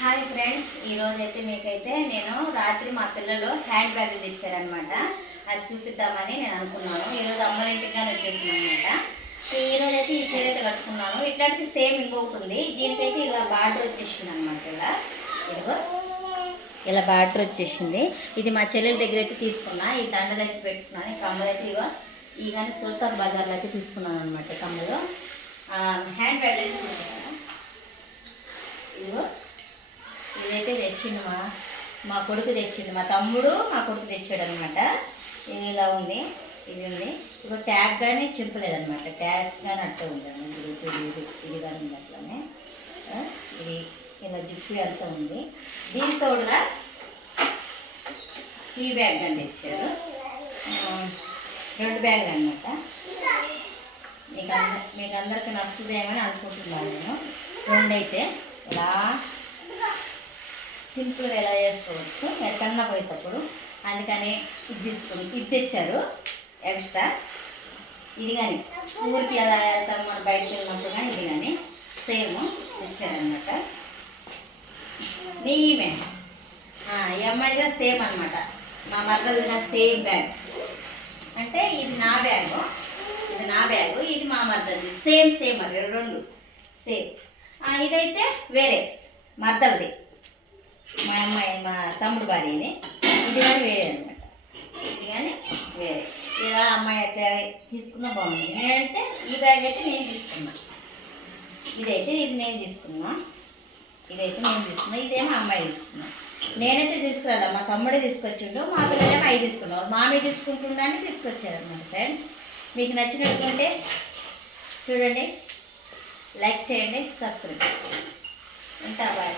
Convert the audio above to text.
Hi friends ఈరోజు అయితే మీకైతే నేను రాత్రి మా పిల్లలు హ్యాండ్ బ్యాగులు తెచ్చారనమాట అది చూపిద్దామని నేను అనుకున్నాను. ఈరోజు అమ్మ ఇంటికి అనమాట ఈరోజు అయితే ఈ చీర అయితే కట్టుకున్నాను. ఇట్లాంటి సేమ్ ఇంకొకటి ఉంది. దీనికైతే ఇలా బార్డర్ వచ్చేసింది అనమాట ఇలా. ఇదిగో. ఇలా బార్డర్ వచ్చేసింది. ఇది మా చెల్లెల దగ్గర అయితే తీసుకున్నా. ఈ దండలు అయితే పెట్టుకున్నాను. ఈ కమ్మలు అయితే ఇగో ఈ కానీ సుల్తాన్ బజార్లో అయితే తీసుకున్నాను అనమాట కమ్మలు. హ్యాండ్ బ్యాగ్ అయితే తీసుకున్నాను. ఇదిగో అయితే తెచ్చింది మా మా కొడుకు తెచ్చింది మా తమ్ముడు మా కొడుకు తెచ్చాడు అనమాట ఇది ఇలా ఉంది. ఇది ఉంది. ఇప్పుడు ట్యాగ్ కానీ చింపలేదనమాట. ట్యాగ్ కానీ అట్టే ఉంది. ఇది ఇది కానీ ఉంది ఇది ఇలా జిప్పు అంతా ఉంది. దీంతో కూడా ఈ బ్యాగ్ కానీ తెచ్చారు. రెండు బ్యాగులు అనమాట మీకు అంద మీకు అందరికీ నచ్చుతుందేమని అనుకుంటున్నాను నేను. రెండైతే ఇలా సింపుల్గా ఎలా చేసుకోవచ్చు? ఎక్కడన్నా పోయేటప్పుడు. అందుకని ఇది తీసుకుని ఇది తెచ్చారు. ఎక్స్ట్రా. ఇది కానీ ఊరికి ఎలా వెళ్తాం మనం బయటకు వెళ్ళినప్పుడు కానీ ఇది కానీ సేమ్ తెచ్చారనమాట మేమే ఈ అమ్మాయిగా సేమ్ అనమాట మా మరదలు సేమ్ బ్యాగ్. అంటే ఇది నా బ్యాగు. ఇది నా బ్యాగు ఇది మా మరదది సేమ్ సేమ్ అది రెండు. సేమ్. ఇదైతే వేరే మరదలది. మా అమ్మాయి మా తమ్ముడు భార్యది ఇది కానీ వేరే అనమాట ఇది కానీ వేరే. ఇలా అమ్మాయి అట్లా తీసుకున్నా బాగుంది. నేనంటే ఈ బ్యాగ్ అయితే నేను తీసుకున్నా. ఇదైతే ఇది నేను తీసుకున్నా. ఇదైతే నేను తీసుకున్నా. ఇదేమో అమ్మాయి తీసుకున్నా. నేనైతే తీసుకురాలా. మా తమ్ముడే తీసుకొచ్చిండు. మా పిల్లలేమో అవి తీసుకున్నారు. మామీ తీసుకుంటుండని తీసుకొచ్చారనమాట ఫ్రెండ్స్ మీకు నచ్చినట్టుంటే చూడండి. లైక్ చేయండి. సబ్స్క్రైబ్ ఉంటా బాయ్.